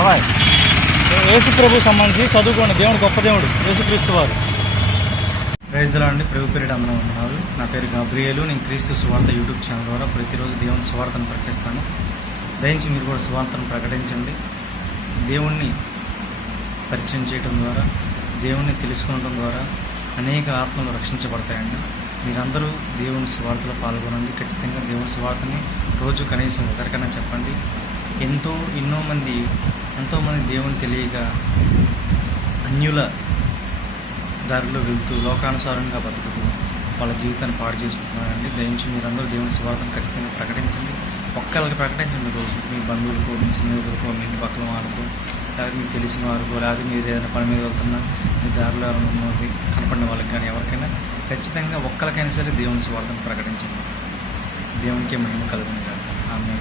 బాబాయ్ యేసు ప్రభు సంబంధించి చదువుకోండి. దేవుడు గొప్ప దేవుడు. యేసుక్రీస్తు వారు. ప్రైజ్దలా అండి. ప్రభు పేరిట అందరం ఉన్నారు నా పేరు గాబ్రియేలు. నేను క్రీస్తు సువార్త యూట్యూబ్ ఛానల్ ద్వారా ప్రతిరోజు దేవుని సువార్తను ప్రకటిస్తాను. దయించి మీరు కూడా సువార్తను ప్రకటించండి. దేవుణ్ణి పరిచయం చేయడం ద్వారా దేవుణ్ణి తెలుసుకోవడం ద్వారా అనేక ఆత్మలు రక్షించబడతాయండి. మీరందరూ దేవుని సువార్తలో పాల్గొనండి. ఖచ్చితంగా దేవుని సువార్తని రోజు కనీసం ఒకరికైనా చెప్పండి. ఎంతో ఎన్నో మంది ఎంతోమంది దేవుని తెలియక అన్యుల దారిలో వెళ్తూ లోకానుసారంగా బతుకుతూ వాళ్ళ జీవితాన్ని పాడు చేసుకుంటున్నారండి. దయించి మీరందరూ దేవుని స్వార్థం ఖచ్చితంగా ప్రకటించండి. ఒక్కళ్ళకి ప్రకటించండి రోజు. మీ బంధువులకో మీ స్నేహితులకో మీ ఇంటి పక్కన వాళ్ళకో లేకపోతే మీకు తెలిసిన వారికో లేకపోతే మీరు ఏదైనా పని మీద వెళ్తున్నా మీ దారిలో ఎవరైనా ఉన్నది కనపడిన వాళ్ళకి కానీ ఎవరికైనా ఖచ్చితంగా ఒక్కరికైనా సరే దేవుని స్వార్థం ప్రకటించండి. దేవునికి మహిమ కలుగుతుంది కదా ఆమె